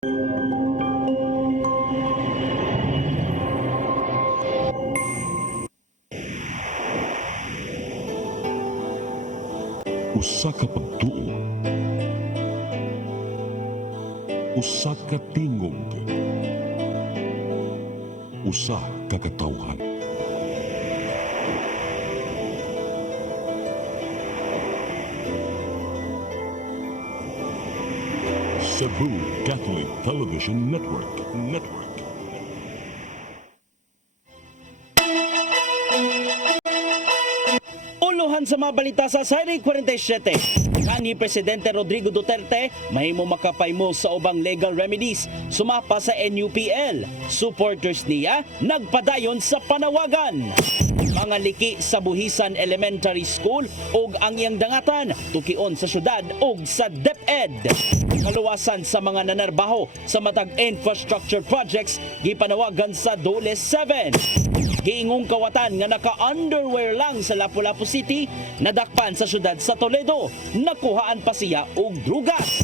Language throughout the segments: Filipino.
Usa ka pagtuo, usa ka tingog, usa ka katawhan. Cebu Catholic Television Network. Uluhan sa mga balita sa Sayri 47. Kanhi Presidente Rodrigo Duterte mahimo makapaymo sa ubang legal remedies sumapa sa NUPL. Supporters niya nagpadayon sa panawagan. Mga liki sa Buhisan Elementary School ug ang iyang dangatan tukion sa syudad ug sa DepEd. Kaluwasan sa mga nanarbaho sa matag infrastructure projects gipanawagan sa Dole 7. Giingong kawatan nga naka-underwear lang sa Lapu-Lapu City, nadakpan sa syudad sa Toledo, nakuhaan pa siya og drugas.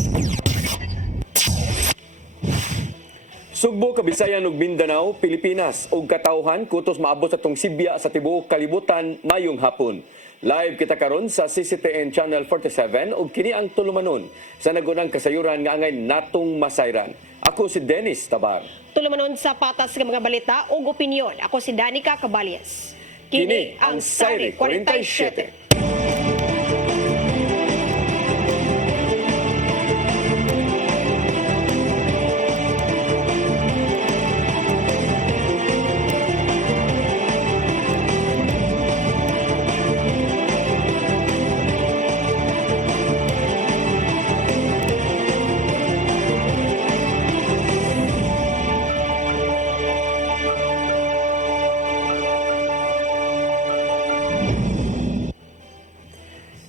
Sugbo, Kabisayan ug Mindanao, Pilipinas ug katawhan kutos maabot sa tong Sibya sa tibuok kalibutan mayong hapon. Live kita karon sa CCTN Channel 47 ug kini ang tulumanon sa nagunang kasayuran nga angay natong masayran. Ako si Dennis Tabar. Tulumanon sa patas ng mga balita ug opinyon. Ako si Danica Cabalias. Kini ang Sayri 47.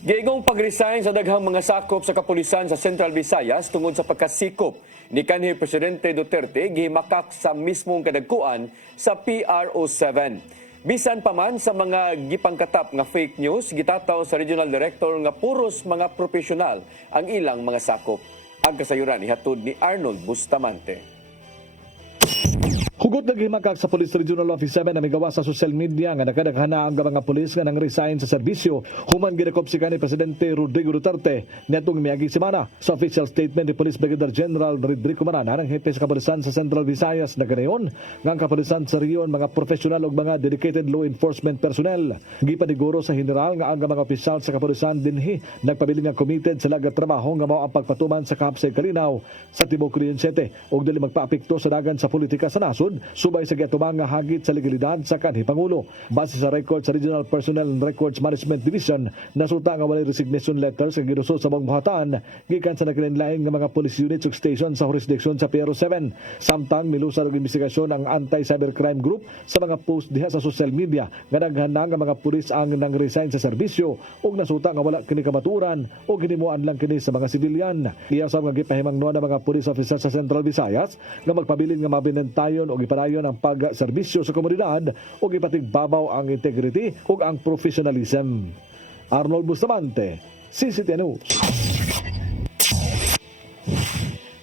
Giingong pag-resign sa daghang mga sakop sa kapulisan sa Central Visayas tungod sa pagkasikop ni kanhi Presidente Duterte gihimakak sa mismong kadagkuan sa PRO7. Bisan pa man sa mga gipangkatap nga fake news, gitataw sa Regional Director nga puros mga profesional ang ilang mga sakop. Ang kasayuran ihatod ni Arnold Bustamante. Hugot naghimakak sa Police Regional Office 7 na migawa sa social media nga nakadaghana ang mga pulis nga nang resign sa serbisyo human gidakop si kanhi Presidente Rodrigo Duterte niadtong miaging semana. Sa official statement ni Police Brigadier General Rodrigo Marana ng hepe sa kapulisan sa Central Visayas na ganayon nga ang kapulisan sa riyon mga professional ug mga dedicated law enforcement personnel. Gipaniguro sa general nga ang mga opisyal sa kapulisan dinhi nagpabiling nga committed sa lagat trabaho nga mao ang pagpatuman sa kapsay kalinaw sa tibuok Region 7 ug dili magpaapekto sa dagan sa politika sa nasod subay sa giatubang nga hagit sa legalidad sa kanhi Pangulo. Base sa record sa Regional Personnel and Records Management Division, nasuta nga walay resignation letters nga gilusot sa mga buhatan gikan sa naglain-lain nga mga police units ug station sa jurisdiction sa PRO7. Samtang milusad og investigasyon ang Anti-Cybercrime Group sa mga post diha sa social media nga naghana nga mga pulis ang nang-resign sa serbisyo ug nasuta nga wala kini kamaturan o ginimuan lang kini sa mga sibilyan. Iyasab nga gipahimangnon ang mga police officers sa Central Visayas nga magpabilin nga mabinentayon o ipadayon ang pagserbisyo sa komunidad o ipatigbabaw ang integrity ug ang professionalism. Arnold Bustamante, CCTN News.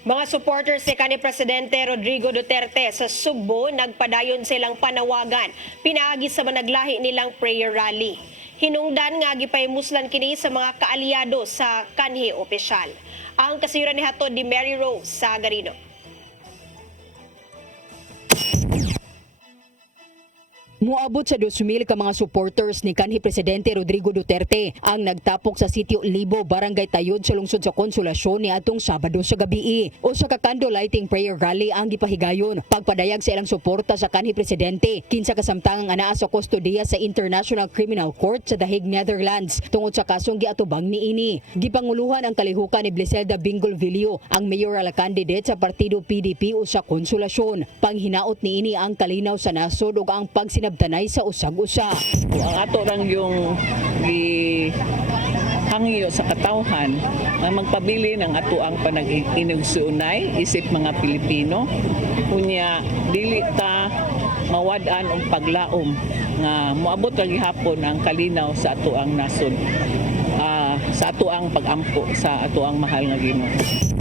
Mga supporters ni kanhi Presidente Rodrigo Duterte sa Sugbo nagpadayon silang panawagan pinaagi sa managlahi nilang prayer rally. Hinungdan nga gipaymuslan kini sa mga kaalyado sa kanhi opisyal. Ang kasayuran ni hatod ni Mary Rose sa Garino. Muabot sa 2,000 ka mga supporters ni kanhi Presidente Rodrigo Duterte ang nagtapok sa Sitio Libo, Barangay Tayod sa lungsod sa Konsolasyon ni atong Sabado sa gabi. O sa candle lighting prayer rally ang gipahigayon pagpadayag sa ilang suporta sa kanhi Presidente kinsa kasamtangang anaa sa kustodiya sa International Criminal Court sa The Hague, Netherlands tungod sa kasong giatubang niini. Gipanguluhan ang kalihukan ni Bliselda Bingolvilio, ang mayoral candidate sa partido PDP o sa Konsolasyon. Panghinaot niini ang kalinaw sa nasod ug ang pagsinabtanay sa usag-usa. Ang ato rang yung hangyo sa katawhan na magpabili ng ato ang panag-inugsunay isip mga Pilipino. Kunya dili ta mawad-an og paglaom nga moabot ra gihapon ang kalinaw sa ato ang nasod. Sa ato ang pag-ampo sa ato ang mahal nga Ginoo.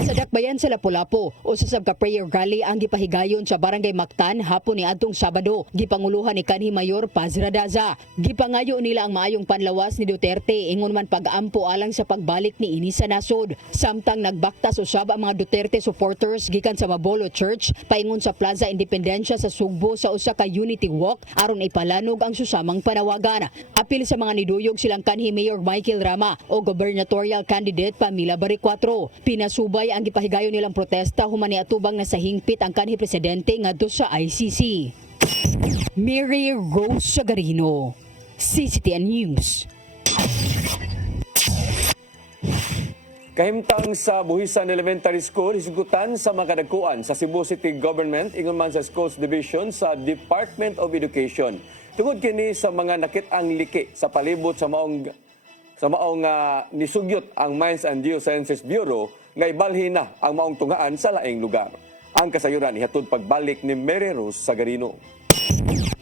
Sa dakbayan sa Lapu-Lapu, usas ka prayer rally ang gipahigayon sa Barangay Mactan hapon ni adtong Sabado. Gipanguluhan ni kanhi Mayor Paz Radaza. Gipangayo nila ang maayong panlawas ni Duterte ingon man pag-ampo alang sa pagbalik ni ini sa nasod. Samtang nagbaktas usab ang mga Duterte supporters gikan sa Mabolo Church paingon sa Plaza Independencia sa Sugbo sa usa ka unity walk aron ipalanog ang susamang panawagan. Apil sa mga niduyog silang kanhi Mayor Michael Rama o gubernatorial candidate Pamela Barriquatro. Pinasubay ang gipahigayon nilang protesta human ni atubang na sa hingpit ang kanhi presidente ngadto sa ICC. Mary Rose Sagarino, CCTN News. Kahimtang sa Buhisan Elementary School, hisgutan sa mga kadagkuan sa Cebu City Government ingon man sa Schools Division sa Department of Education. Tungod kini sa mga nakit-ang liki sa palibot sa maong nisugyot ang Mines and Geosciences Bureau nga ibalhin na ang maong tungaan sa laing lugar. Ang kasayuran ihatod pagbalik ni Mary Rose Sagarino.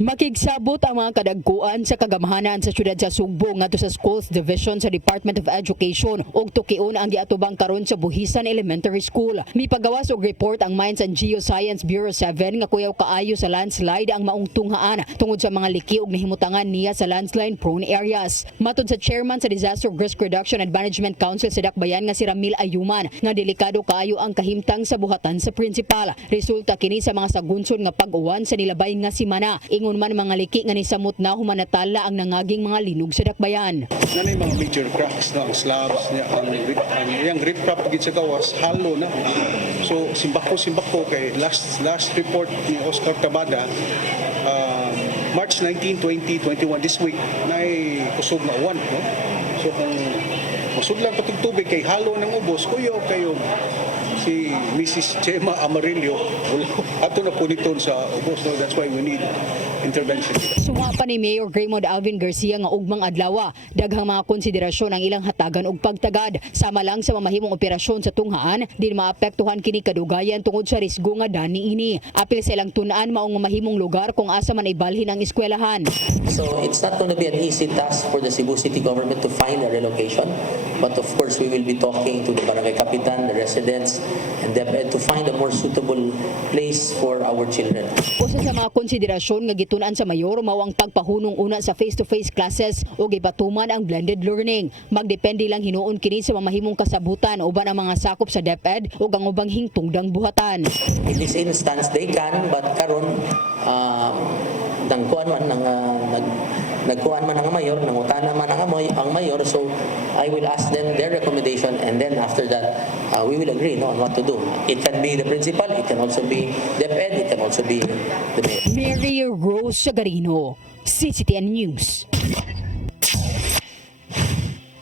Makigsabot ang mga kadagkuan sa kagamahanan sa siyudad sa Sugbo ngadto sa Schools Division sa Department of Education ug tukion ang giatubang karon sa Buhisan Elementary School. Mipagawas og report ang Mines and Geoscience Bureau 7 nga kuyaw kaayo sa landslide ang maong tunghaan tungod sa mga liki ug nahimutangan niya sa landslide prone areas. Matud sa chairman sa Disaster Risk Reduction and Management Council sa Dakbayan nga si Ramil Ayuman nga delikado kaayo ang kahimtang sa buhatan sa principal. Resulta kini sa mga sagunson nga pag-uwan sa nilabay nga simana. Ingon man mga liki nga nisamot na humanatala ang nangaging mga linog sa Dakbayan. Nanay mga major cracks na ang slabs niya, ang riprap gid sa gawas halo na. So simbako kay last report ni Oscar Tabada March 19, 2021 this week nay kusog na uwan, no? So kung masudlan patug tubig kay halo ng ubos kuyo kayo si Mrs. Chema Amarillo ato na puniton sa ubos, no? That's why we need intervention. Sumapa ni Mayor Raymond Alvin Garcia nga ugmang adlaw, daghang mga konsiderasyon ang ilang hatagan og pagtagad. Sama lang sa mamahimong operasyon sa tunghaan, din maapektuhan kini kadugayan tungod sa risgo nga dani ini. Apil sa ilang tun-an maong mamahimong lugar kung asa man ibalhin ang eskwelahan. So it's not going to be an easy task for the Cebu City government to find a relocation, but of course we will be talking to the barangay kapitan, the residents, and DepEd to find a more suitable place for our children. Usa sa mga konsiderasyon nga gitunan sa mayor mao ang pagpahunong una sa face-to-face classes o gipatuman ang blended learning. Magdepende lang hinuon kini sa mamahimong kasabutan uban ang mga sakop sa DepEd ug ang ubang hingtungdang buhatan. In this instance they can, but karon nagkuan man ang mayor, nangutana man ang mayor, so I will ask them their recommendation and then after that we will agree on what to do. It can be the principal, it can also be DepEd, it can also be the mayor. Mary Rose Sagarino, CCTN News.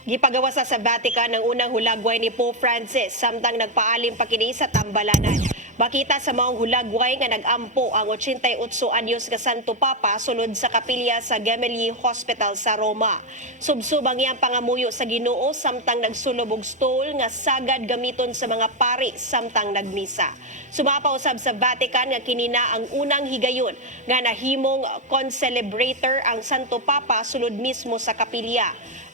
Gipagawa sa Vatican ang unang hulagway ni Pope Francis samtang nagpaalim pa kini sa tambalanan. Makita sa maong hulagway nga nag-ampo ang 88 anyos nga Santo Papa sulod sa kapilya sa Gemelli Hospital sa Roma. Subsub ang iyang pangamuyo sa Ginoo samtang nagsulob og stole nga sagad gamiton sa mga pari samtang nagmisa. Sumapaw usab sa Vatican nga kinina ang unang higayon nga nahimong concelebrator ang Santo Papa sulod mismo sa kapilya.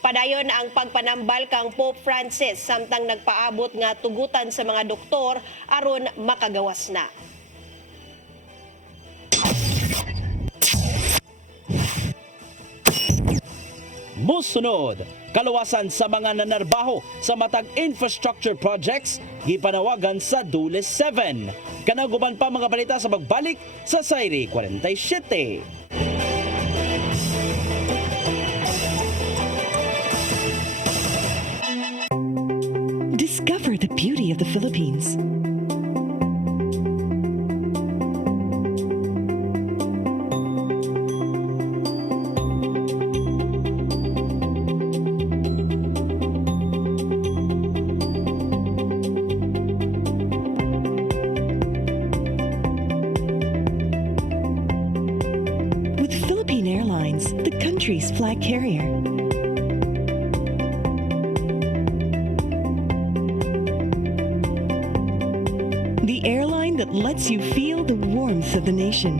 Padayon ang pagpanambal kang Pope Francis samtang nagpaabot nga tugutan sa mga doktor aron makagawas na. Musunod, kaluwasan sa mga nanarbaho sa matag infrastructure projects gipanawagan sa Dules 7. Kanaguban pa mga balita sa pagbalik sa Sayri 47. Discover the beauty of the Philippines. With Philippine Airlines, the country's flag carrier. The airline that lets you feel the warmth of the nation.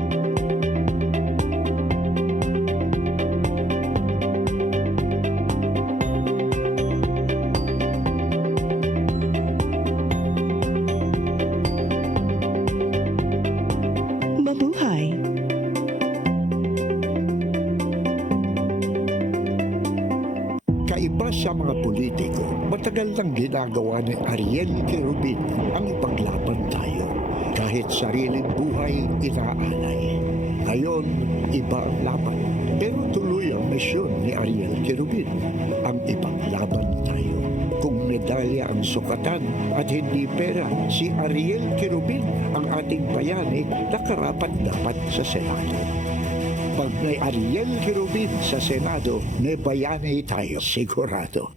sa mga politiko, matagal nang ginagawa ni Ariel Querubin ang ipaglaban tayo. Kahit sariling buhay inaalay. Ngayon, iba ang laban. Pero tuloy ang misyon ni Ariel Querubin, ang ipaglaban tayo. Kung medalya ang sukatan at hindi pera, si Ariel Querubin ang ating bayani na karapat-dapat sa Senado. Pag may Ariel Querubin sa Senado, may bayani tayo sigurado.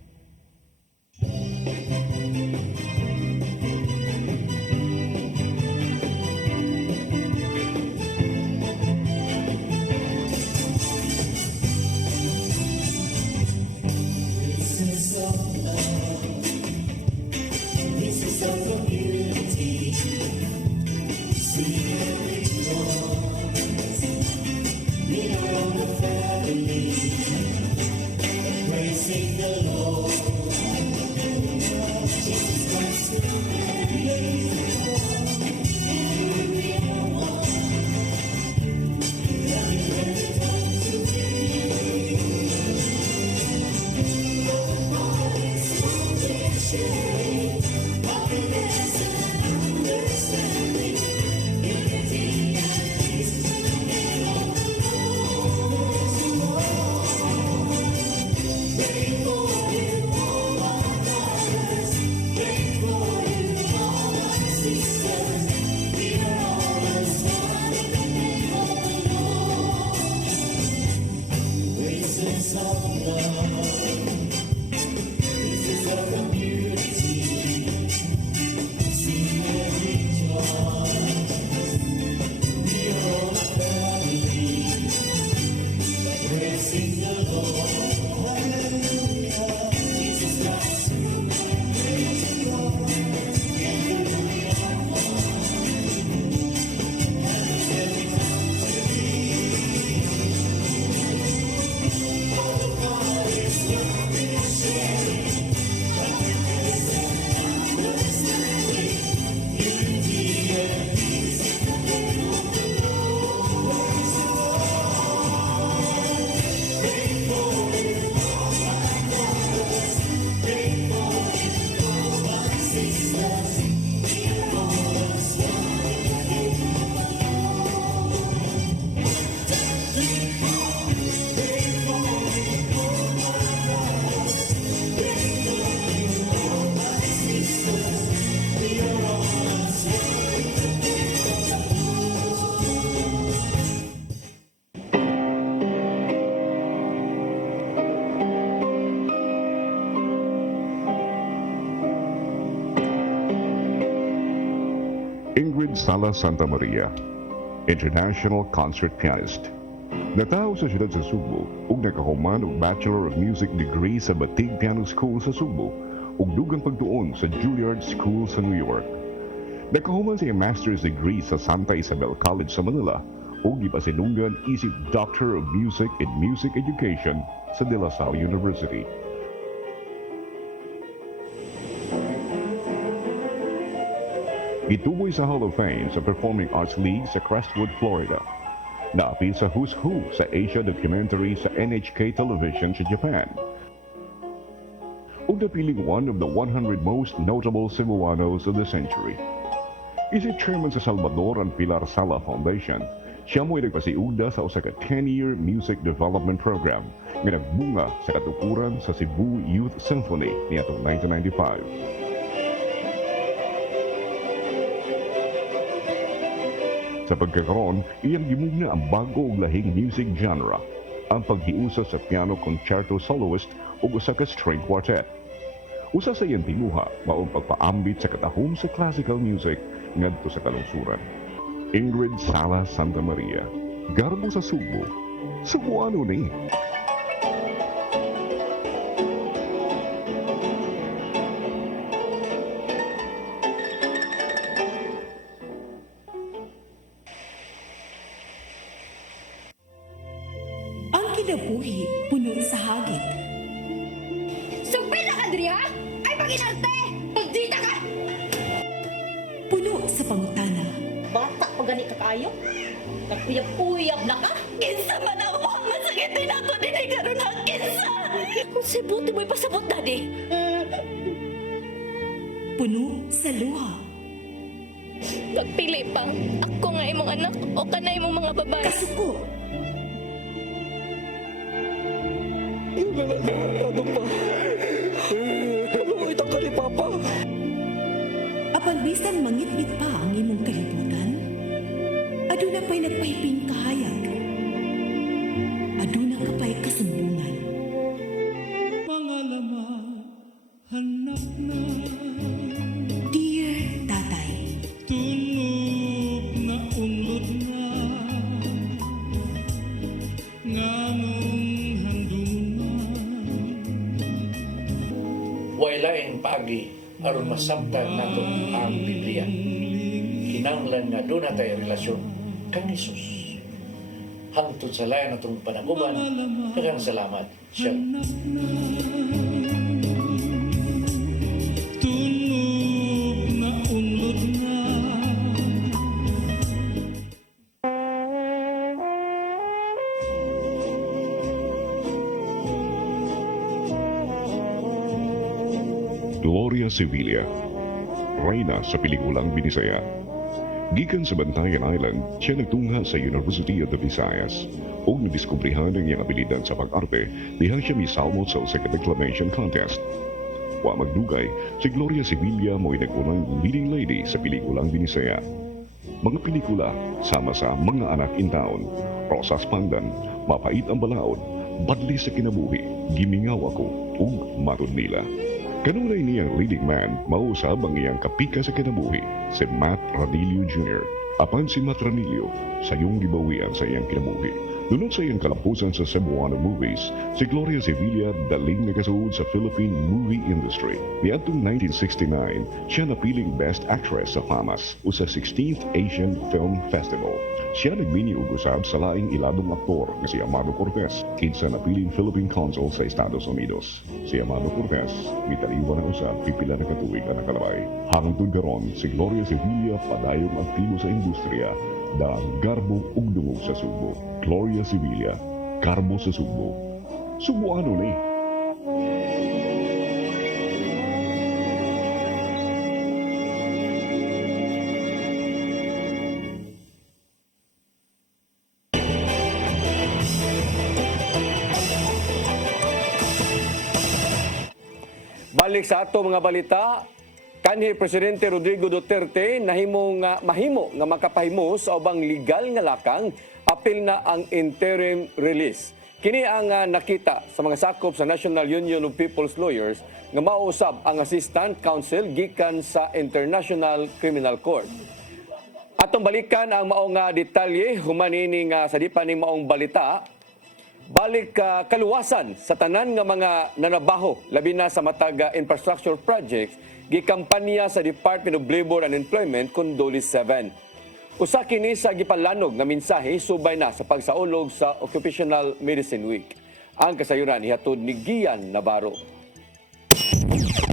Ingrid Sala Santa Maria, international concert pianist. Natawo sa siyudad sa Subo ug nakahuman og Bachelor of Music degree sa Batig Piano School sa Subo ug dugang pagtuon sa Juilliard School sa New York. Nakahuman siya master's degree sa Santa Isabel College sa Manila ug gipasinunggan isip Doctor of Music in Music Education sa De La Salle University. Gituboy sa Hall of Fame sa Performing Arts League sa Crestwood, Florida. Naapil sa Who's Who sa Asia Documentary sa NHK Television sa Japan. Ug napiling one of the 100 most notable Cebuanos of the century. Isip chairman sa Salvador and Pilar Sala Foundation, siya mo'y nagpasiugda sa usa ka 10-year music development program nga nagbunga sa katukuran sa Cebu Youth Symphony niadtong 1995. Sa pagkakaroon, iyang gimugna ang bago ug lahing music genre, ang paghiusa sa piano concerto soloist ug usa ka string quartet. Usa sa iyang tinuha maong pagpaambit sa katahom sa classical music ngadto sa kalungsuran. Ingrid Sala Santa Maria, garbo sa Subo, Cebuano ni. Kinabuhi, puno sa hagit. Sugpil na ka, Dria! Ay, pag-inarte! Pagdita ka! Puno sa pangutana. Bata pa gani ka kayo? Nagpuyab-puyab na ka? Kinsa man ang mga sa Sakit din ako din ay karoon ng kinsa. Kung sa buti mo'y pasabot, Daddy. Puno sa luha. Pagpili pa, ako nga imong anak o kanay imong mga babae. Kasuko. Ano pa? Ano ka ni Papa? Apan bisan mangitbit pa ang imong kalibutan, aduna pa'y nagpahiping kahayag. Aduna ka pa'y kasumbungan. Dear Tatay, Wailaing paagi aron masabtan nato ang Biblia. Kinahanglan nga doon na tayo relasyon kang Isus. Hangtod sa layan natong panaguban, daghang salamat. Shalom. Gloria Sevilla, reyna sa pelikulang Binisaya. Gikan sa Bantayan Island, siya nagtungha sa University of the Visayas ug nadiskubrihan ang iyang abilidad sa pag-arte diha siya misalmot sa usa ka declamation contest. Wa magdugay, si Gloria Sevilla mo'y nag-unang leading lady sa pelikulang Binisaya. Mga pelikula sama sa Mga Anak in Town, Rosas Pandan, Mapait ang Balaod, Badli sa Kinabuhi, Gimingaw Ako, ug Matod Nila. Kanunay niyang leading man, mausab ang iyang kapika sa kinabuhi, si Matt Ranillo Jr. Apan si Matt Ranillo, sayong gibawian sa iyang kinabuhi. Dunod sa iyang kalampusan sa Cebuano Movies, si Gloria Sevilla daling nagasuod sa Philippine movie industry. Niadtong 1969, siya napiling Best Actress sa FAMAS o sa 16th Asian Film Festival. Siya nagbini og usab sa laing iladong aktor nga si Amado Cortez, kinsa napiling Philippine Consul sa Estados Unidos. Si Amado Cortez, mitaliwan ang usab pipila na katuig ang nakalabay. Hangtod karon, si Gloria Sevilla padayong aktibo sa industriya, dang garbo ug dungog sa Subo. Gloria Sevilla, Garbo sa Subo. Subuano ni. Balik sa ato mga balita, kanhi Presidente Rodrigo Duterte mahimo nga makapahimo sa ubang legal nga lakang apil na ang interim release. Kini ang nakita sa mga sakop sa National Union of People's Lawyers nga mausab ang Assistant Counsel gikan sa International Criminal Court. Atong balikan ang maong detalye human ini nga sa di pa ni maong balita. Balik kaluwasan sa tanan nga mga nanabaho labi na sa matag infrastructure projects gikampanya sa Department of Labor and Employment kun DOLE 7. Usa kini sa gipalanog nga mensahe subay na sa pagsaulog sa Occupational Medicine Week. Ang kasayuran ihatod ni Gian Navarro.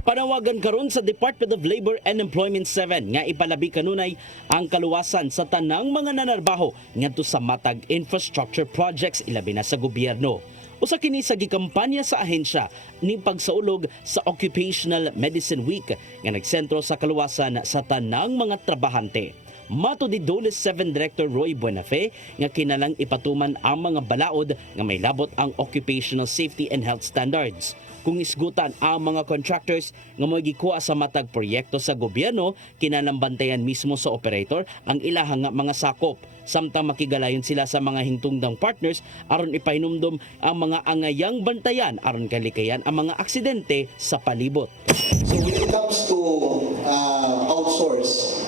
Panawagan karon sa Department of Labor and Employment 7 nga ipalabi kanunay ang kaluwasan sa tanang mga nanarbaho ngadto sa matag infrastructure projects ilabi na sa gobyerno. Usa kini sa gikampanya sa ahensya ni pagsaulog sa Occupational Medicine Week nga nagsentro sa kaluwasan sa tanang mga trabahante. Mato di DOLE 7 Director Roy Buenafe nga kinalang ipatuman ang mga balaod nga may labot ang occupational safety and health standards. Kung isgutan ang mga contractors nga mo'y gikuha sa matag proyekto sa gobyerno, kinalambantayan mismo sa operator ang ilahang mga sakop. Samtang makigalayon sila sa mga hingtungdang partners aron ipahinumdom ang mga angayang bantayan aron kalikayan ang mga aksidente sa palibot. So when it comes to outsource,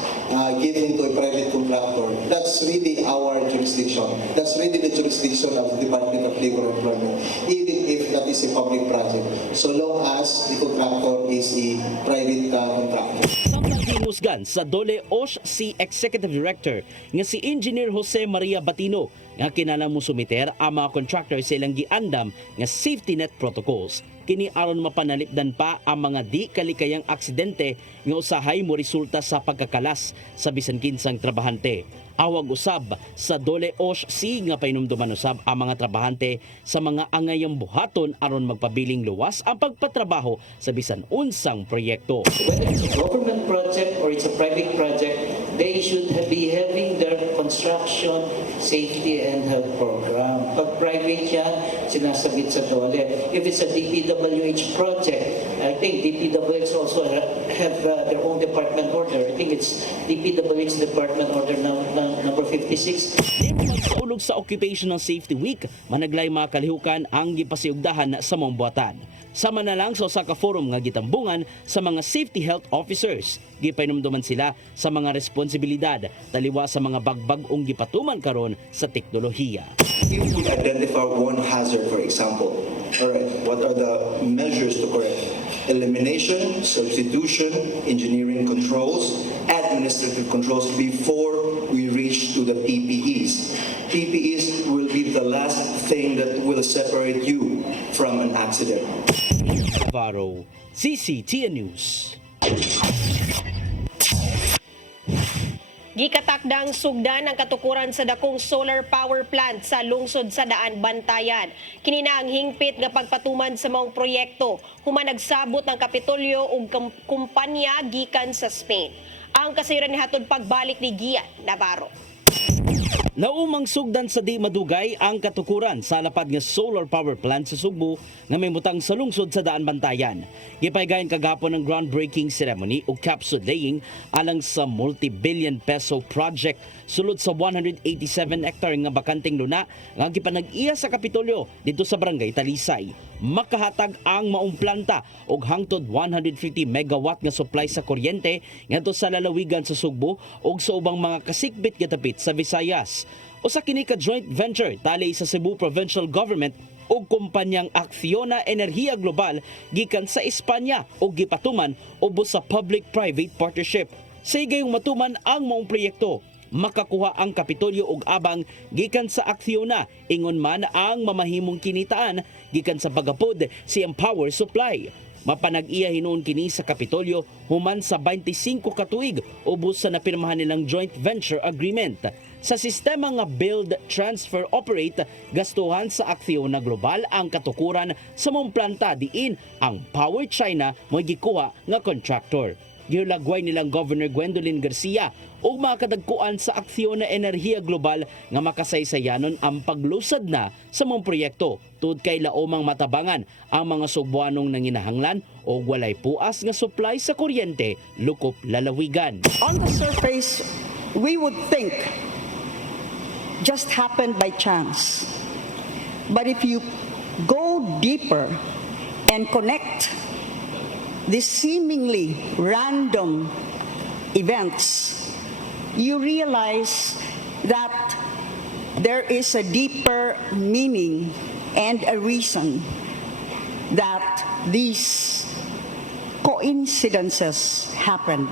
giving to a private contractor, that's really our jurisdiction. That's really the jurisdiction of the Department of Labor and Employment, even if that is a public project, so long as the contractor is a private contractor. Samtang gimusgan sa DOLE OSH Executive Director nga si Engineer Jose Maria Batino nga kinahanglan mo sumiter ang mga contractor sa ilang giandam nga safety net protocols. Kini aron mapanalipdan pa ang mga di kalikayang aksidente nga usahay mo resulta sa pagkakalas sa bisan kinsang trabahante. Awag usab sa dole si nga painumduman usab ang mga trabahante sa mga angayang buhaton aron magpabiling luwas ang pagpatrabaho sa bisan unsang proyekto. Whether it's a government project or it's a private project, they should be having their construction safety and health program. Pag private yan, sinasabit sa dole. If it's a DPWH project, I think DPWH also have their own department order. I think it's DPWH Department Order number 56. Sa ulog sa Occupational Safety Week, managlay mga kalihukan ang gipasiugdahan sa mga buhatan. Sama na lang sa usa ka forum nga gitambungan sa mga safety health officers. Gipainumduman sila sa mga responsibilidad taliwa sa mga bagbag-ong gipatuman karon sa teknolohiya. If we identify one hazard, for example, all right, what are the measures to correct? Elimination, substitution, engineering controls, administrative controls before we reach to the PPEs. PPEs will be the last thing that will separate you from an accident. Navarro, CCTN News. Gikatakdang sugdan ang katukuran sa dakong solar power plant sa lungsod sa Daan, Bantayan. Kini na ang hingpit nga pagpatuman sa maong proyekto, human nagsabot ng Kapitolyo ug kumpanya gikan sa Spain. Ang kasiran ni hatod pagbalik ni Gian Navarro. Naumang sugdan sa di madugay ang katukuran sa lapad nga solar power plant sa Sugbo nga may butang sa lungsod sa Daan, Bantayan. Gipaygayon kagapon ng groundbreaking ceremony o capsule laying alang sa multi-billion peso project sulod sa 187 hectare nga bakanting luna nga gipanag-iya sa Kapitolyo dito sa Barangay Talisay. Makahatag ang maong planta og hangtod 150 megawatt nga supply sa kuryente ngadto sa lalawigan sa Sugbo ug sa ubang mga kasikbit gatapit sa Visayas. Usa kini ka joint venture tali sa Cebu Provincial Government ug kumpanyang Acciona Energia Global gikan sa Espanya ug gipatuman ubos sa public-private partnership. Sa igayong matuman ang maong proyekto, makakuha ang Kapitolyo og abang gikan sa Acciona ingon man ang mamahimong kinitaan gikan sa pagapod si Empower Supply. Mapanag-iya hinuon kini sa Kapitolyo human sa 25 ka tuig ubos sa napirmahan nilang joint venture agreement. Sa sistema nga build, transfer, operate, gastuhan sa Acciona Global ang katukuran sa mong planta diin ang Power China mo gikuha nga contractor. Gilagway nilang Governor Gwendolyn Garcia o mga kadagkuan sa Acciona Energia Global nga makasaysayanon ang paglusad na sa mong proyekto tungod kay laomang matabangan ang mga Sugbuanong nanginahanglan o walay puas nga supply sa kuryente lukop lalawigan. On the surface, we would think just happened by chance. But if you go deeper and connect these seemingly random events, you realize that there is a deeper meaning and a reason that these coincidences happen.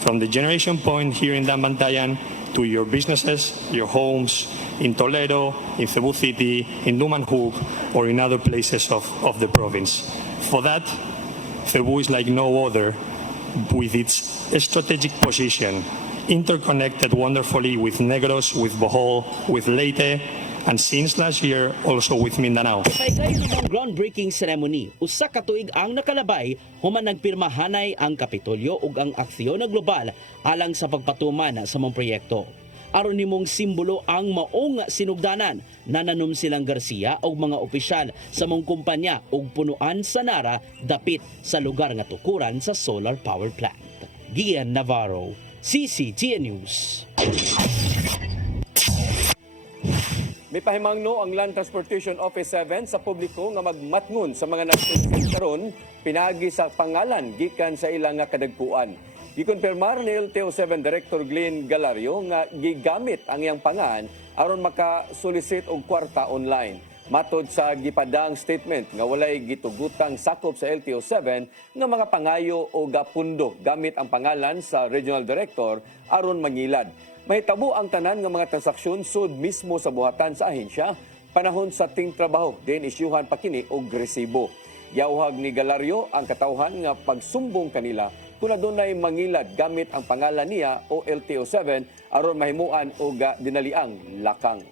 From the generation point here in Bantayan to your businesses, your homes, in Toledo, in Cebu City, in Dumanhug, or in other places of the province. For that, Cebu is like no other with its strategic position, interconnected wonderfully with Negros, with Bohol, with Leyte, and since last year, also with Mindanao. Paygayon ng groundbreaking ceremony, usa ka tuig ang nakalabay human nagpirmahanay ang Kapitolyo ug ang Acciona Global alang sa pagpatuman sa mong proyekto. Aron nimong simbolo ang maong sinugdanan, nananom silang Garcia ug mga opisyal sa mong kumpanya ug punuan sa Nara dapit sa lugar nga tukuran sa solar power plant. Gian Navarro, CCTN News. May pahimangno ang Land Transportation Office 7 sa publiko nga magmatngon sa mga nagsulit karon pinagi sa pangalan gikan sa ilang nga kadagpuan. Gikonfirmar ni LTO7 Director Glenn Galario nga gigamit ang iyang pangan aron makasulisit og kwarta online. Matod sa gipadang statement nga walay gitugutang sakop sa LTO7 nga mga pangayo o gapundo gamit ang pangalan sa Regional Director aron mangilad. Mahitabo ang tanan nga mga transaksyon sud mismo sa buhatan sa ahensya panahon sa ting trabaho din isyuhan pa kini og resibo. Yauhag ni Galario ang katawhan nga pagsumbong kanila kung adunay mangilad gamit ang pangalan niya o LTO7 aron mahimuan og dinaliang lakang.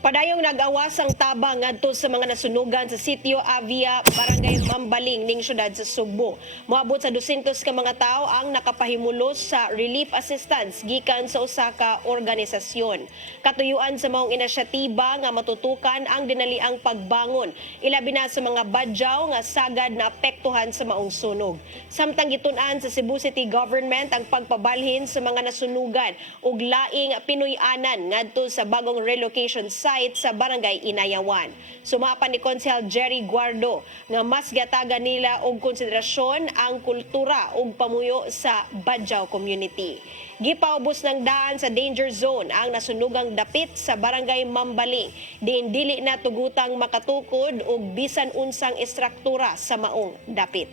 Padayong nag-awas ang tabang ngadto sa mga nasunugan sa sitio Avia, Barangay Mambaling ning syudad sa Sugbo. Moabot sa 200 ka mga tao ang nakapahimulos sa relief assistance gikan sa usa ka organisasyon. Katuyuan sa maong inisyatiba nga matutukan ang dinaliang pagbangon, ilabi na sa mga badyaw nga sagad na apektuhan sa maong sunog. Samtang gitun-an sa Cebu City Government ang pagpabalhin sa mga nasunugan ug laing pinuy-anan ngadto sa bagong relocation site sa Barangay Inayawan. Sumapan ni Konsehal Jerry Guardo nga mas gatagan nila og konsiderasyon ang kultura ug pamuyo sa Badyaw community. Gipaubos ng daan sa danger zone ang nasunugang dapit sa Barangay Mambaling. Diin dili na tugutang makatukod og bisan unsang estruktura sa maong dapit.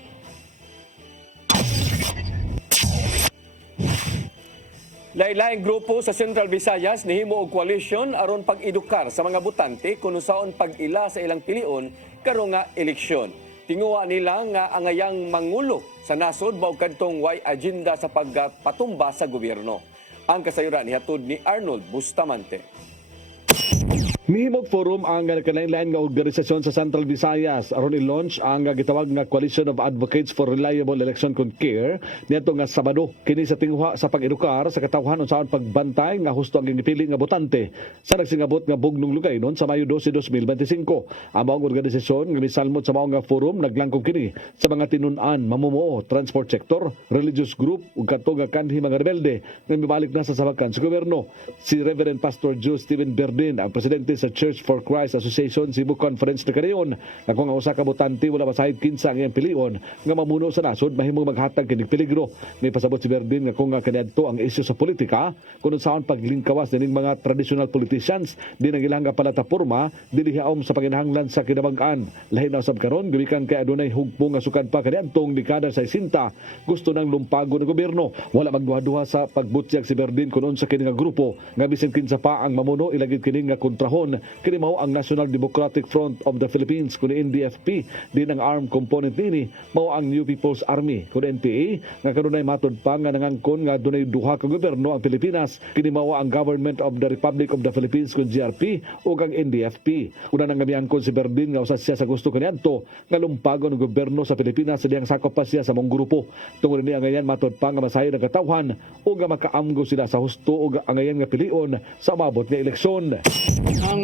Lain-laing grupo sa Central Visayas nihimo og koalisyon aron pag-edukar sa mga botante kung usaon pag-ila sa ilang pilion karong nga eleksyon. Tinguha nila nga angayang mangulo sa nasod mao kadtong way agenda sa pagpatumba sa gobyerno. Ang kasayuran nihatod ni Arnold Bustamante. Mihimog forum ang kalain-lain nga organisasyon sa Central Visayas aron i-launch ang gitawag nga Coalition of Advocates for Reliable Election con CARE niadto nga Sabado kini sa tinguha sa pag-edukar sa katawhan unsaon pagbantay nga husto ang gipili nga botante sa nagsingabot nga bugnong lugaynon sa Mayo 12, 2025. Ang maong organisasyon nga misalmot sa maong nga forum naglangkong kini sa mga tinun-an, mamumuo, transport sector, religious group ug kadto nga kanhi mga rebelde nga mibalik na sa sabakan sa gobyerno. Si Reverend Pastor Joe Steven Berdin ang presidente sa Church for Christ Association Cebu Conference na kadayon nga kung ang usa ka botante wala masahid kinsa ang iyang pilion nga mamuno sa nasod mahimong maghatag kining peligro. May pasabot si Berdin nga kung kaniadto ang isyu sa politika kuno saon paglingkawas ning mga traditional politicians di nang ilang palataporma dili haom sa panginahanglan sa kinabag-an. Lahi na usab karon gibikan kay adunay hugpong nga sukad pa kaniadtong dekada sa 60 gusto nang lumpago ng gobyerno. Wala magduha-duha sa pagbutyag si Berdin kun unsa kini nga grupo nga bisan kinsa pa ang mamuno ilagid kini nga kontrahon kini mao ang National Democratic Front of the Philippines kun NDFP din ang armed component nini mao ang New People's Army kun NPA nga kanunay matud pa nga nangangkon nga dunay duha ka gobyerno ang Pilipinas kini mao ang Government of the Republic of the Philippines kun GRP ug ang NDFP. Una nang gamiangkon si Berdin nga usa siya sa gusto kaniadto nga lumpagon ang gobyerno sa Pilipinas sa diyang sakop pa siya sa mong grupo. Tungod ni angayan matud pa nga masayon ang katawhan o nga makaamgo sila sa husto ug angayan nga pilion sa mabot nga eleksyon. Ang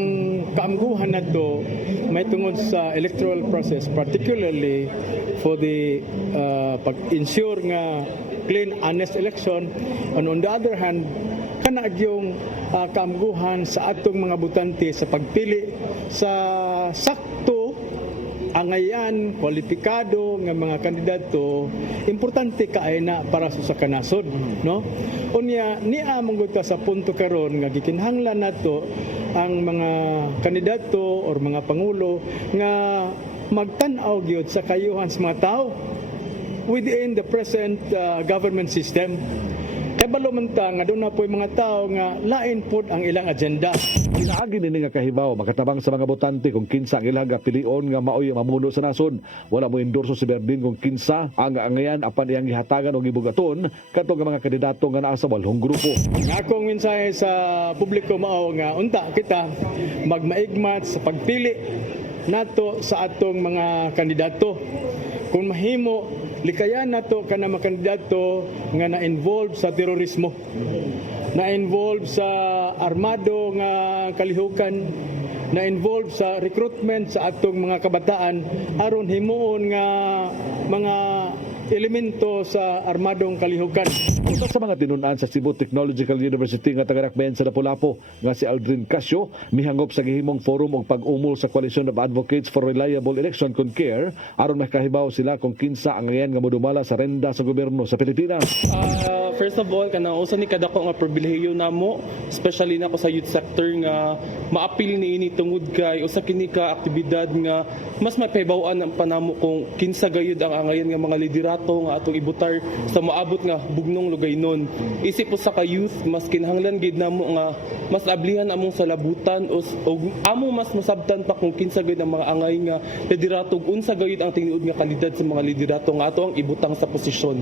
kaamguhan na to may tungod sa electoral process, particularly for the pag-ensure nga clean, honest election. And on the other hand, kana yung kaamguhan sa atong mga botante sa pagpili sa sakto angayan, kwalipikado nga mga kandidato, importante kaay na para sa kanasod, no? Unya niya mangguta sa punto karon nga gikinahanglan nato ang mga kandidato or mga pangulo nga magtan-aw gyud sa kayuhan sa mga tao within the present government system. Kabalo man ta nga doon na po mga tao nga lain pod ang ilang agenda. Pinaagi nini nga kahibaw makatabang sa mga botante kung kinsa ang ilang pilion nga maoy mamuno sa nasod. Wala mo endorso si Berdin kung kinsa ang angayan apan iyang gihatagan o gibugaton kadto nga mga kandidato nga naa sa walhong grupo. Ang akong mensahe sa publiko mao nga unta kita magmaigmat sa pagpili nato sa atong mga kandidato. Kung mahimo likayan nato kana mga kandidato nga na-involve sa terorismo, na-involve sa armado nga kalihukan, na-involve sa recruitment sa atong mga kabataan aron himuon nga mga elemento sa armadong kalihukan. Usa sa mga tinun-an sa Cebu Technological University nga taga-Dakbayan sa Lapu-Lapu nga si Aldrin Casio mihangop sa gihimong forum og pag-umol sa Coalition of Advocates for Reliable Election con CARE aron makahibaw sila kung kinsa ang ngayon nga modumala sa renda sa gobyerno sa Pilipinas. First of all, kanang usa ni kadako nga pribilehiyo namo, especially nako sa youth sector nga maapil niini tungod kay usa kini ka aktibidad nga mas mapahibaw-an ang panamo kung kinsa gayud ang angayan nga mga liderato liderato nga atong ibutar sa maabot nga bugnong lugaynon. Isip po sa ka-youth, mas kinahanglan gid namo nga mas ablihan among salabutan o among mas masabtan pa kung kinsa gayud ang mga angay nga liderato ug unsa gayud ang tinuod nga kalidad sa mga liderato nga ato ang ibutang sa posisyon.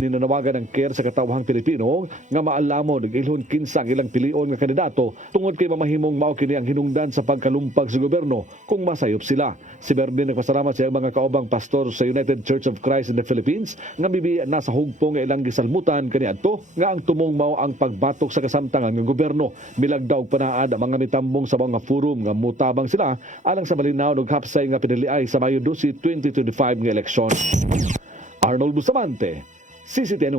Ninanawagan ng CARE sa katawhang Pilipino nga maalamo nag-ilhon kinsa ang ilang pilion nga kandidato tungod kay mamahimong mao kini ang hinungdan sa pagkalumpag sa gobyerno kung masayop sila. Si Berde nagpasalamat sa mga kaubang pastor sa United Church of Christ in the Philippines nga bibi nasa hugpo nga ilang gisalmutan kaniadto nga ang tumong mao ang pagbatok sa kasamtangan ng gobyerno. Bilag daw panaad ang mga mitambong sa mga forum nga mutabang sila alang sa malinaw ug hapsay nga piniliay sa Mayo 12, 2025 nga eleksyon. Arnold Bustamante, CCTN.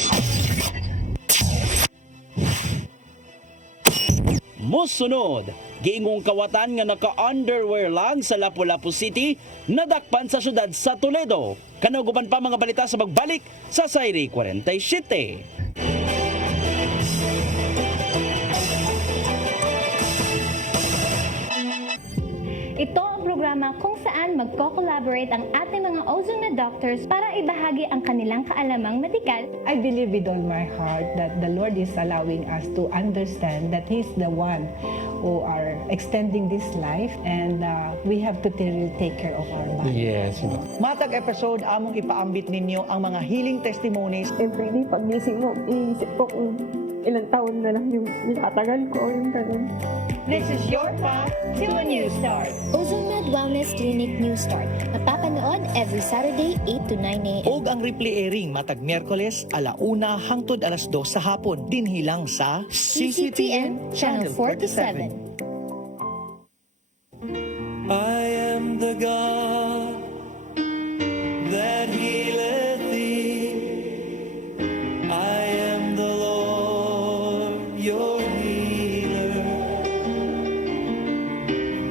Musunod, giingong kawatan nga naka-underwear lang sa Lapu-Lapu City, nadakpan sa syudad sa Toledo. Kanuguban pa mga balita sa pagbalik sa Sayri 47. Ito ang programa kung saan magko-collaborate ang ating mga ozone na doctors para ibahagi ang kanilang kaalamang medikal. I believe with all my heart that the Lord is allowing us to understand that He's the one who are extending this life and we have to take care of our body. Yes. Matag episode, among ipaambit ninyo ang mga healing testimonies. Every day, pag-gising mo, iisip ko kung ilang taon na lang yung nakatagal ko, yung ganun. This is your path to a new start. Ozone Med Wellness Clinic New Start. Mapapanood every Saturday 8 to 9 a.m. Og ang replay airing matag Miyerkules, 1:00 hangtod 2:00 sa hapon. Dinhilang sa CCTN Channel 47. I am the God that healeth thee. I am the Lord, your healer.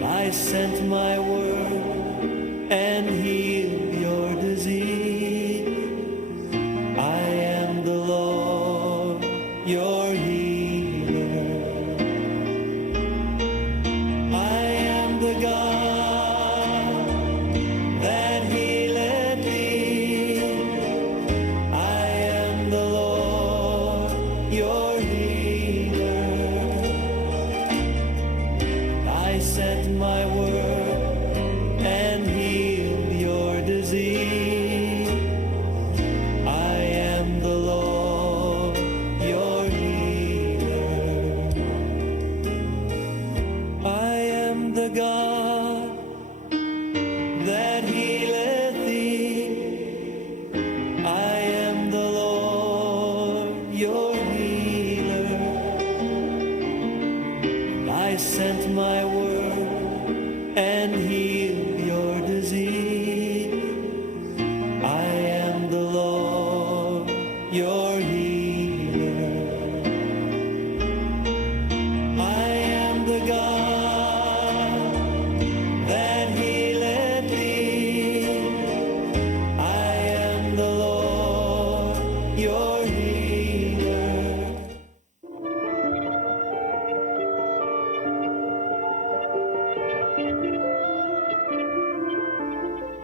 I sent my word and healed your disease. I am the Lord, your healer. I am the God that healeth thee. I am the Lord, your healer. I sent my word and healed your disease. I am the Lord, your healer. I am the God that healeth thee. I am the Lord, your healer. I sent my word and healed your disease. I am the Lord, your healer. I am the God that healeth thee. I am the Lord, your healer.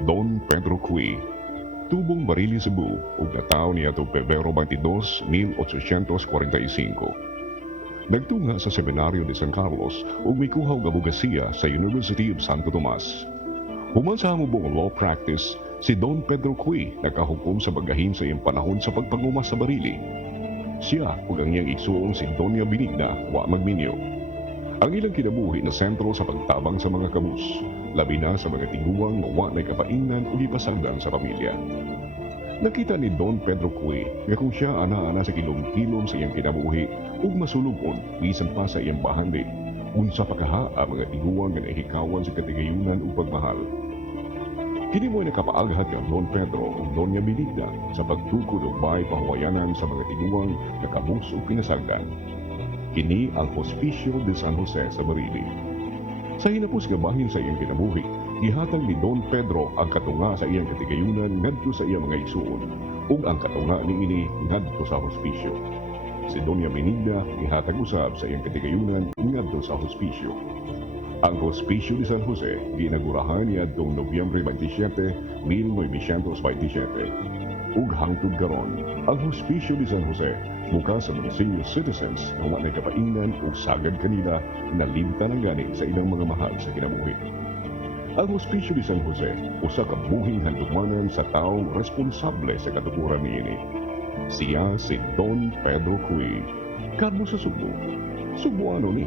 Don Pedro Cui, tubong Barili, Cebu, ug natawo niya to Pebrero 22, 1845. Nagtunga sa Seminaryo de San Carlos ug mikuhaw nga abogasiya sa University of Santo Tomas. Human sa hamubong law practice, si Don Pedro Cui nakahukom sa bagahin sa iyang panahon sa pagpanguma sa Barili. Siya ug ang iyang igsuong si Doña Benigna wa magminyo. Ang ilang kinabuhi na sentro sa pagtabang sa mga kabus, labi na sa mga tiguang nga wa nay kapainan ug ipasagdan sa pamilya. Nakita ni Don Pedro Cui nga kung siya ana-ana sa kilom-kilom sa iyang kinabuhi ug masulugon bisan pa sa iyang bahandi, unsa pa kaha ang mga tiguang nga nahikawan sa katigayunan ug pagmahal. Kini mo'y nakapaaghat kang Don Pedro ug Doña Benigna sa pagtukod ug bay pahuwayanan sa mga tiguang nga kabus ug pinasagdan. Kini ang Hospicio de San Jose sa Barili. Sa hinapos nga bahin sa iyang kinabuhi, gihatag ni Don Pedro ang katunga sa iyang katigayunan ngadto sa iyang mga igsuon ug ang katunga niini ngadto sa hospicio. Si Doña Benigna gihatag usab sa iyang katigayunan ngadto sa hospicio. Ang Hospicio de San Jose ginagurahan niadtong Nobyembre 27, 1927. ug hangtod karon. Ang Hospicio de San Jose bukas sa mga senior citizens na wala kapainan o sagad kanila na limtan ang gani sa ilang mga mahal sa kinabuhi. Ang Hospicio de San Jose usa ka buhing handumanan sa taong responsable sa katukuran niini. Siya si Don Pedro Cui. Kadmo sa Subo. Subuano ni.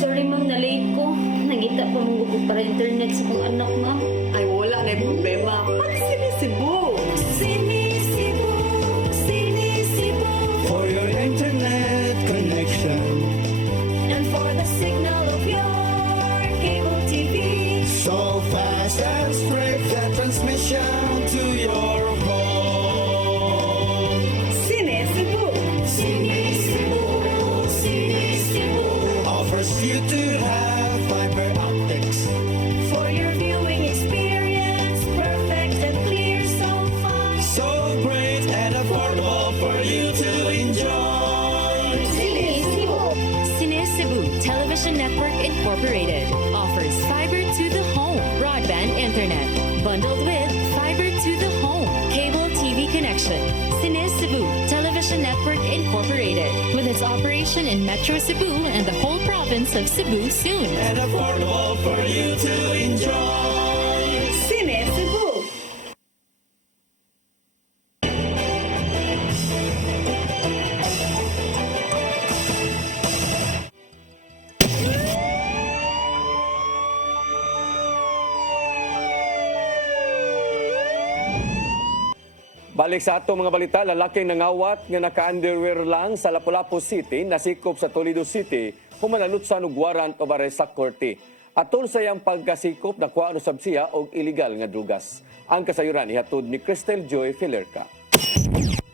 Sorry ma'am, na-late ko. Nagita pa mong gusto para internet sa kong anak ma'am. Ay, wala na yung problema. Mag-sinisibo. Sinisibo, sinisibo. For your internet connection. And for the signal of your cable TV. So fast and straight that transmission to your home. Sinisibo. Sinisibo, sinisibo. Offers you to have fiber optics. For your viewing experience, perfect and clear so far. So great and affordable for you to enjoy. Sinisibo. Sinisibo Television Network Incorporated offers fiber to the home broadband internet bundled with fiber to the home cable TV connection. Sinisibo Television Network Incorporated with its operation in Metro Cebu and the whole province of Cebu soon. And affordable for you to enjoy. Sinisibo. Balik sa ato mga balita, lalaking nangawat nga naka-underwear lang sa Lapu-Lapu City, nasikop sa Toledo City, humanalutsan og warrant of arrest sa korte. Atol sa iyang pagkasikop, nakuha ano sab siya og illegal nga drugas. Ang kasayuran ihatod ni Cristel Joy Filerca.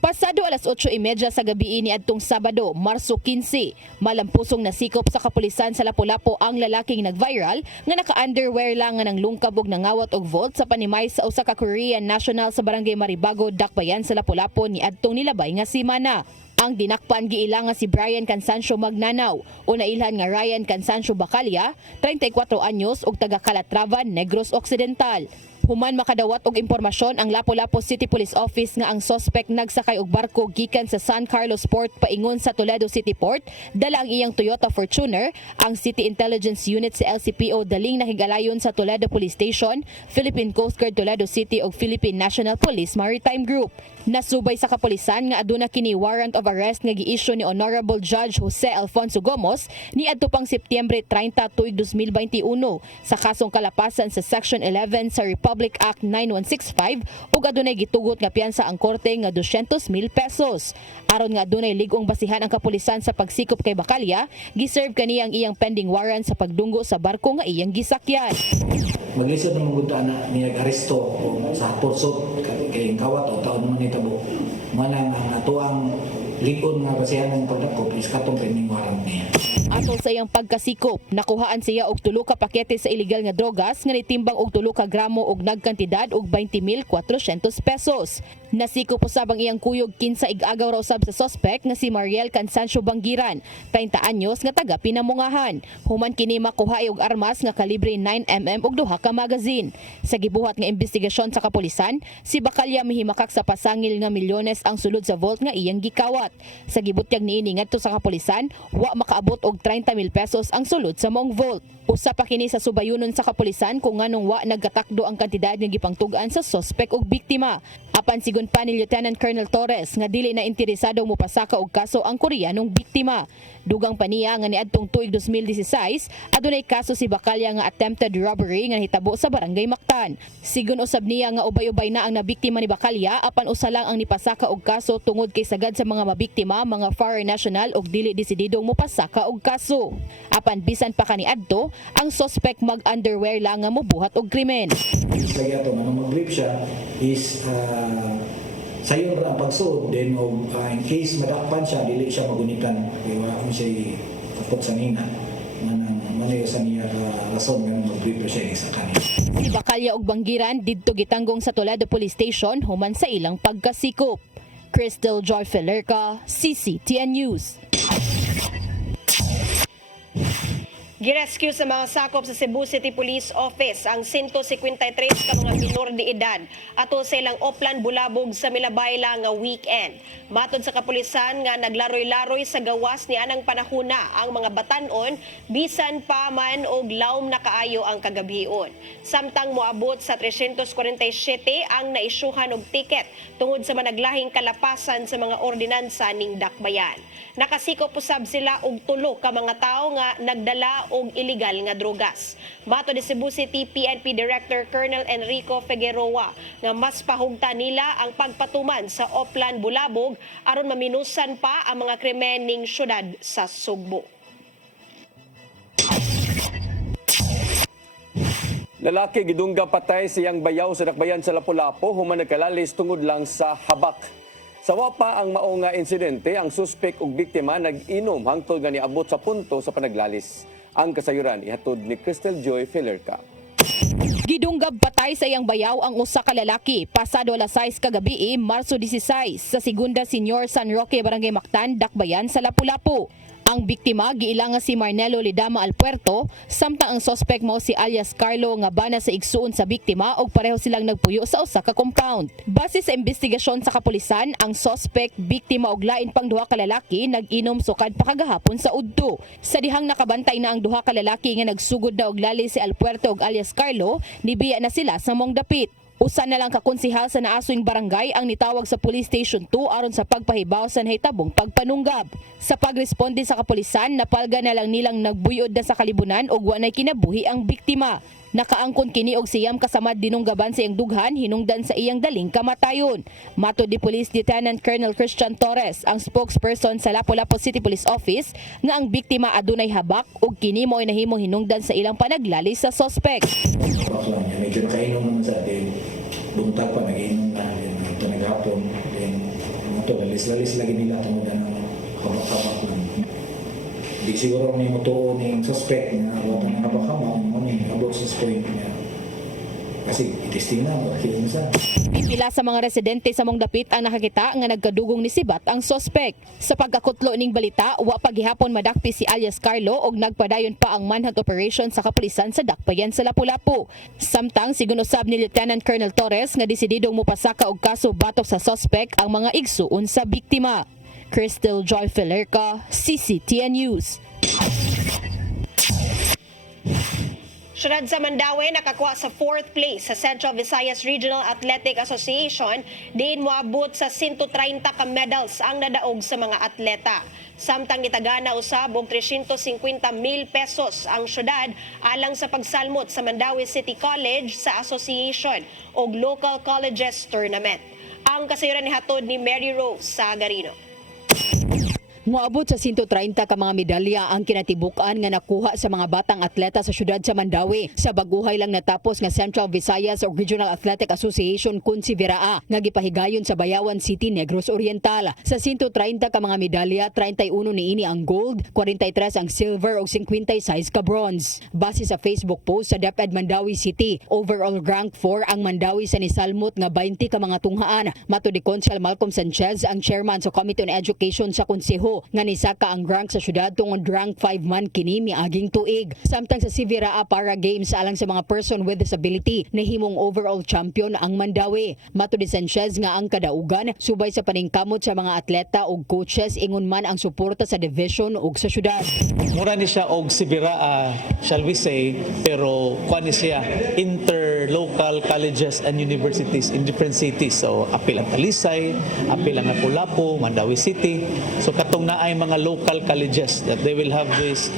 Pasado alas 8:30 sa gabi ni adtong Sabado, Marso 15, malampusong nasikop sa kapulisan sa Lapu-Lapu ang lalaking nag-viral nga naka-underwear lang nga nang lungkab og nangawat og vault sa panimay sa usa ka Korean national sa Barangay Maribago, Dakbayan sa Lapu-Lapu ni adtong nilabay nga semana. Ang dinakpan giila nga si Brian Cansancio Magnanaw o nailhan nga Ryan Cansancio Bacalya, 34 anyos ug taga Calatrava, Negros Occidental. Human makadawat og impormasyon ang Lapu-Lapu City Police Office nga ang suspect nagsakay og barko gikan sa San Carlos Port paingon sa Toledo City Port, dala ang iyang Toyota Fortuner. Ang City Intelligence Unit sa LCPO daling nakigalayon sa Toledo Police Station, Philippine Coast Guard Toledo City ug Philippine National Police Maritime Group. Nasubay sa kapulisan nga aduna kini warrant of arrest nga gi-issue ni Honorable Judge Jose Alfonso Gomos ni adto pang Setyembre 30 tuig 2021 sa kasong kalapasan sa Section 11 sa Republic Act 9165 ug adunay gitugot nga piyansa ang korte nga 200,000 pesos. Aron nga adunay ligong basihan ang kapulisan sa pagsikop kay Bacalya, giserve kaniya ang iyang pending warrant sa pagdunggo sa barko nga iyang gisakyan. Maglisod ng mga na niya aresto sa pursot kay kawat o taon mo nitabo. Manang ang atuang ligon nga basihan ng pagdakop is katong pending warrant niya. Atol sa iyang pagkasikop, nakuhaan siya og 3 ka pakete sa illegal nga drogas nga nitimbang og 3 ka gramo og nagkantidad og 20,400 pesos. Nasikop usab ang iyang kuyog kinsa ig-agaw raw usab sa suspect nga si Mariel Cansancio Bangiran, 30 anyos nga taga Pinamungahan. Human kini makuha og armas nga kalibre 9mm ug 2 ka magazine. Sa gibuhat nga investigasyon sa kapulisan, si Bacalya mihimakak sa pasangil nga milyones ang sulod sa vault nga iyang gikawat. Sa gibutyag niini ngadto sa kapulisan, wa makaabot og 30,000 pesos ang sulod sa mong vault. Usa pa kini sa subayunon sa kapulisan kung nganong wa nagkatakdo ang kantidad nga gipangtug-an sa suspect ug biktima. Apan sigon pa ni Lieutenant Colonel Torres nga dili na interesado mo pasaka og kaso ang Koreanong biktima. Dugang pa niya nga niadtong tuig 2016 adunay kaso si Bacalya nga attempted robbery nga hitabo sa Barangay Mactan. Sigon usab niya nga ubay-ubay na ang nabiktima ni Bacalya apan usa lang ang nipasaka og kaso tungod kay sagad sa mga mabiktima mga foreign national og dili desididong mo pasaka og kaso. Apan bisan pa kaniadto, ang suspect mag-underwear lang nga mobuhat og krimen. Sa yato manong mag-grip siya is sayon ra ang pagsuod then in case madakpan siya dili siya magunitan kay wala mo siya kapot sa nina. Manayo sa niya rason nga mag-prepare siya sa kanina. Si Bacalya og Banggiran didto gitanggong sa Toledo Police Station human sa ilang pagkasikop. Crystal Joy Felerca, CCTN News. Girescue sa mga sakop sa Cebu City Police Office ang 153 ka mga minor de edad ato sa ilang Oplan Bulabog sa Milabayla nga weekend. Matod sa kapulisan nga naglaroy-laroy sa gawas ni anang panahuna ang mga batanon bisan pa man og lawm na kaayo ang kagabion. Samtang moabot sa 347 ang naisyuhan og tiket tungod sa managlahing kalapasan sa mga ordinansa ning dakbayan. Nakasikop usab sila og 3 ka mga tawo nga nagdala og illegal nga drogas. Bato ni Cebu City PNP Director Colonel Enrico Figueroa nga mas pahugta nila ang pagpatuman sa Oplan Bulabog aron maminusan pa ang mga krimen ning syudad sa Sugbo. Lalaki gidungga patay siyang bayaw sa dakbayan sa Lapu-Lapu human nagkalalis tungod lang sa habak. Sawa pa ang mao nga insidente, ang suspek ug biktima nag-inom hangtod nga niabot sa punto sa panaglalis. Ang kasayuran ihatod ni Crystal Joy Felerca. Gidunggab patay sa iyang bayaw ang usa ka lalaki pasado alas 6 kagabi, Marso 16 sa Segunda Senior San Roque, Barangay Mactan, Dakbayan sa Lapu-Lapu. Ang biktima giilang nga si Marnelo Lidama Alpuerto, samtang ang suspect mao si alias Carlo nga bana sa igsuon sa biktima ug pareho silang nagpuyo sa usa ka compound. Base sa investigasyon sa kapulisan, ang suspect, biktima ug lain pang duha ka lalaki nag-inom sukad pa kagahapon sa udto. Sa dihang nakabantay na ang duha ka lalaki nga nagsugod na og lali si Alpuerto ug alias Carlo, nibiya na sila sa mong dapit. Usa na lang kakonsihal sa naasuing barangay ang nitawag sa Police Station 2 aron sa pagpahibaw sa nahitabong pagpanunggab. Sa pagresponde sa kapulisan, napalga na lang nilang nagbuyod na sa kalibunan ug wa nay kinabuhi ang biktima. Nakaangkon kini og siyam kasamad dinunggaban sa iyang dughan hinungdan sa iyang daling kamatayon. Matod ni Police Lieutenant Colonel Christian Torres, ang spokesperson sa Lapu-Lapu City Police Office, nga ang biktima adunay habak ug kini mo'y nahimong hinungdan sa ilang panaglali sa suspect. Medyo nakainom naman sa atin. Buntag pa, nag-inom na. Ito naghapon. Ito, lalis-lalis lagi nila tungod ng habak-habak lang. Di siguro may mutuo ng suspect na awatan ng habak-habak. Abot sa point niya. Kasi itesting na, bakit yun sa? Pipila sa mga residente sa mong dapit ang nakakita nga nagkadugong ni sibat ang suspect. Sa pagkakutlo ning balita, wa pagihapon madakpi si alias Carlo og nagpadayon pa ang manhunt operation sa kapulisan sa dakbayan sa Lapu-Lapu. Samtang sigunusab ni Lieutenant Colonel Torres nga desididong mupasaka og kaso batok sa suspect ang mga igsuon sa biktima. Crystal Joy Felerca, CCTN News. Syudad sa Mandaue nakakuha sa 4th place sa Central Visayas Regional Athletic Association, diin moabot sa 130 ka medals ang nadaog sa mga atleta. Samtang gitagana usab og 350,000 pesos ang syudad alang sa pagsalmot sa Mandaue City College sa association og Local Colleges Tournament. Ang kasayuran nihatod ni Mary Rose Sagarino. Moabot sa 130 ka mga medalya ang kinatibukan nga nakuha sa mga batang atleta sa syudad sa Mandaue. Sa baguhay lang natapos nga Central Visayas Regional Athletic Association Consiveraa nga gipahigayon sa Bayawan City, Negros Oriental. Sa 130 ka mga medalya, 31 niini ang gold, 43 ang silver ug 56 ka bronze. Base sa Facebook post sa DepEd Mandaue City, overall rank 4 ang Mandaue sa nisalmot nga 20 ka mga tunghaan. Matod ni Consul Malcolm Sanchez, ang chairman sa Committee on Education sa Konseho, nga nisaka ang rank sa syudad tungod rank 5 man kini miaging tuig. Samtang sa Siveraa Para Games alang sa mga person with disability, nahimong overall champion ang Mandaue. Matod ni Sanchez nga ang kadaugan subay sa paningkamot sa mga atleta ug coaches ingon man ang suporta sa division ug sa syudad. Mura ni siya og Siveraa, shall we say, pero kuan ni siya interlocal colleges and universities in different cities. So apil ang Talisay, apil ang Lapu-Lapu, Mandaue City. So katong na ay mga local colleges that they will have this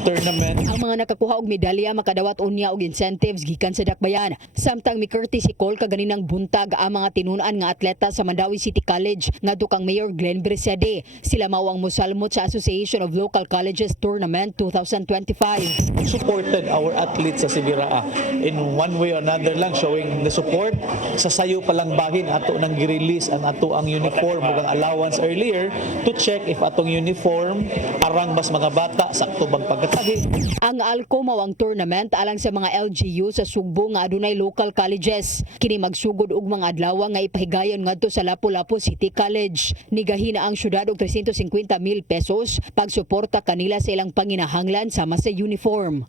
tournament. Ang mga nakakuha og medalya makadawat unya og incentives gikan sa dakbayan. Samtang mi courtesy call kaganinang buntag ang mga tinunan nga atleta sa Mandaue City College ngadto kang Mayor Glenn Bresede. Sila mao ang mosalmot sa Association of Local Colleges Tournament 2025. Supported our athletes sa Siveraa in one way or another lang, showing the support. Sa sayo pa lang bahin ato nang gi-release ang ato ang uniform ug ang allowance earlier to check if atong uniform arang mas mga bata sakto bang pagkatagi. Ang ALCO mao ang tournament alang sa mga LGU sa Sugbo nga adunay local colleges. Kini magsugod og mga adlaw nga ipahigayon ngadto sa Lapu-Lapu City College. Nigahina ang syudad og 350,000 pesos pagsuporta kanila sa ilang panginahanglan sama sa uniform.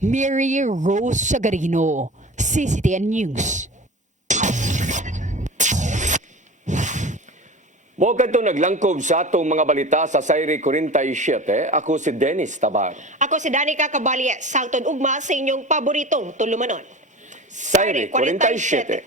Mary Rose Sagarino, CCTN News. Mo kadto naglangkob sa atong mga balita sa Sayri 47, ako si Dennis Tabar. Ako si Danica Caballes, sangtod ugma sa inyong paboritong tulumanon. Sayri 47.